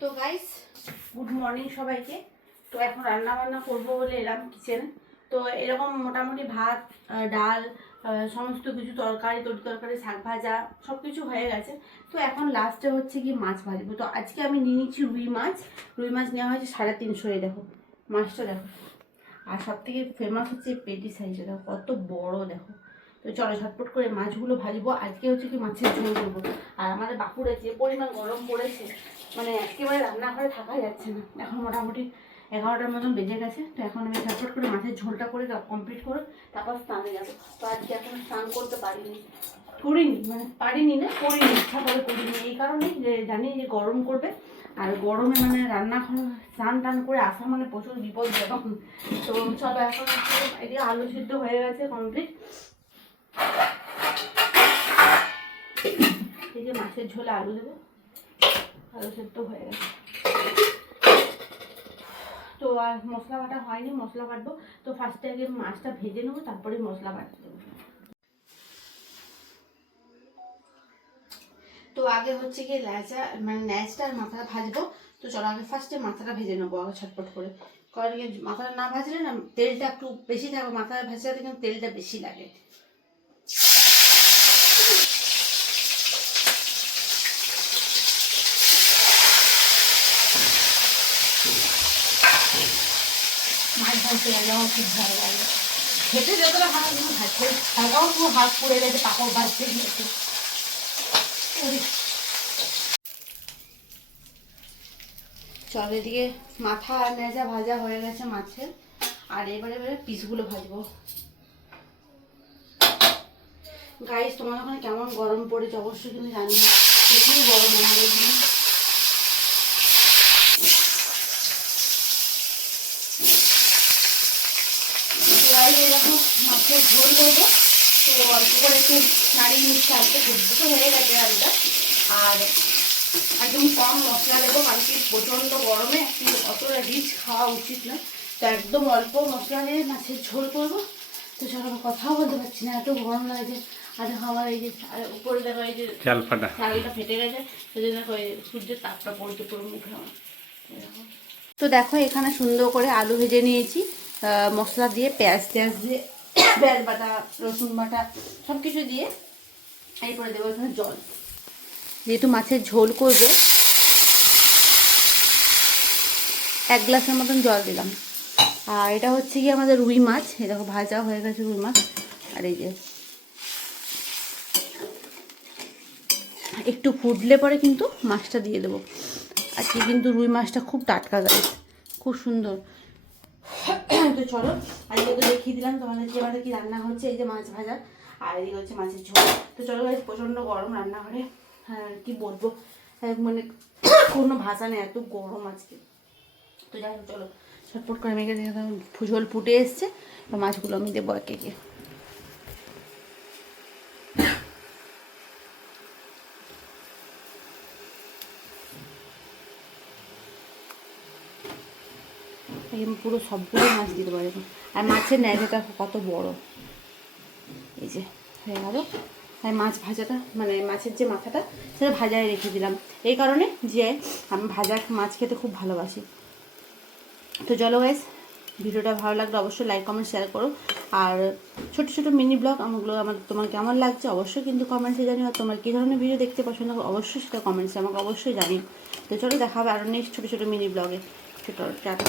তো guys, good morning সবাইকে। তো এখন রান্না বান্না করবো বলে এলাম কিচেনে। তো এরকম মোটামুটি ভাত, ডাল, সমস্ত কিছু তরকারি, শাক ভাজা সব কিছু হয়ে গেছে। তো এখন লাস্টে হচ্ছে কি মাছ ভাজবো। তো আজকে আমি নিয়ে নিচ্ছি রুই মাছ নেওয়া হয়েছে 350। দেখো মাছটা, দেখো। আর সব থেকে ফেমাস হচ্ছে পেটি সাইজটা, দেখো কত বড়, দেখো। তো চলো ঝটপট করে মাছগুলো ভাজবো। আজকে হচ্ছে কি মাছের ঝোল করবো। আর আমাদের বাঁকুড়ে যে পরিমাণ গরম পড়েছে, মানে একেবারে রান্নাঘরে থাকা যাচ্ছে না। এখন মোটামুটি 11টার মতন বেজে গেছে। তো এখন আমি ঝটপট করে মাছের ঝোলটা করে কমপ্লিট করে তারপর স্নানে যাবো। তো আজকে এখন স্নান করতে করিনি, ইচ্ছা করে করিনি। এই কারণেই যে জানি যে গরম করবে, আর গরমে মানে রান্নাঘর স্নান করে আসা মানে প্রচুর বিপজ্জনক। তো চলো এখন এদিকে আলু সিদ্ধ হয়ে গেছে কমপ্লিট। এই যে মাছের ঝোলে আলু দেবো, আলু সিদ্ধ হয়ে গেছে। তো আর মশলা বাটা হয়নি, মশলা বাটবো। তো ফার্স্টে আগে মাছটা ভেজে নেবো, তারপরে মশলা বাটতে দেবো। তো আগে হচ্ছে কি ন্যাচটা আর মাথাটা ভাজবো। তো চলো আগে ফার্স্টে মাথাটা ভেজে নেবো আগে ছটপট করে। কারণ মাথাটা না ভাজলে না তেলটা একটু বেশি থাকবে, মাথাটা ভাজতে কিন্তু তেলটা বেশি লাগে। মাছ ভাজতে গেলে আমার খুব ভালো লাগে। খেতে যতটা ভালো কিন্তু ভাজতে হালকাও খুব হাত পড়ে গেছে পাপড় ভাজতে গিয়েছে। চল এদিকে মাথা আর নেজা ভাজা হয়ে গেছে মাছের। আর এবারে পিসগুলো ভাজবো। গাইস, তোমার ওখানে কেমন গরম পড়েছে অবশ্যই কিন্তু জানি না। প্রচুর গরম আমাদের এখানে। এরকম মাছের ঝোল করবো। তো অল্প করে একটু নাড়িয়ে নিচ্ছে, আজকে সেদ্ধ তো হয়ে গেছে আলুটা। আর একদম কম মশলা দেবো, কারণ কি প্রচণ্ড গরমে একটু অতটা রিচ খাওয়া উচিত না। তো একদম অল্প মশলা দিয়ে মাছের ঝোল করবো। তো চলো কথাও বলতে পারছি না, এত গরম লাগছে। আর দেখো আমার এই যে উপরে দেখো এই যে চালটা ফেটে গেছে, সেই জন্য দেখো সূর্যের তাপটা পড়ছে পুরো মুখে আমার। তো দেখো এখানে সুন্দর করে আলু ভেজে নিয়েছি মশলা দিয়ে, পেঁয়াজ দিয়ে, পেঁয়াজ বাটা, রসুন বাটা সব কিছু দিয়ে। এরপরে দেবো এখানে জল, যেহেতু মাছের ঝোল করবো 1 গ্লাসের মতন জল দিলাম। আর এটা হচ্ছে কি আমাদের রুই মাছ, এই দেখো ভাজা হয়ে গেছে রুই মাছ। আর এই যে একটু ফুটলে পরে কিন্তু মাছটা দিয়ে দেবো। আজকে কিন্তু রুই মাছটা খুব টাটকা গাছ, খুব সুন্দর। তো চলো আজকে তো দেখিয়ে দিলাম তোমাদের যে আমাদের কি রান্না হচ্ছে। এই যে মাছ ভাজা, আর এদিকে হচ্ছে মাছের ঝোল। তো চলো গাইস, প্রচণ্ড গরম রান্নাঘরে, হ্যাঁ কি বলবো, মানে কোনো ভাষা নেই, এত গরম আজকে। তো যাই হোক চলো ছটপট করে মেখে ঝোল ফুটে এসছে। মাছগুলো আমি দেবো একে একে। পুরো সবগুলো মাছ দিতে পারে। আর মাছের ন্যাজাটা কত বড়, এই যে হয়ে গেল। আর মাছ ভাজাটা মানে মাছের যে মাথাটা সেটা ভাজায় রেখে দিলাম, এই কারণে যে আমি ভাজা মাছ খেতে খুব ভালোবাসি। তো চলো গাইস, ভিডিওটা ভালো লাগলে অবশ্যই লাইক কমেন্ট শেয়ার করো। আর ছোটো ছোটো মিনি ব্লগ আমাগুলো তোমার কেমন লাগছে অবশ্যই কিন্তু কমেন্টসে জানিও। আর তোমরা কী ধরনের ভিডিও দেখতে পছন্দ করো অবশ্যই সেটা কমেন্টসে আমাকে অবশ্যই জানিও। তো চলো দেখা হবে আরও নেক্সট ছোটো ছোটো মিনি ব্লগে। টাটা।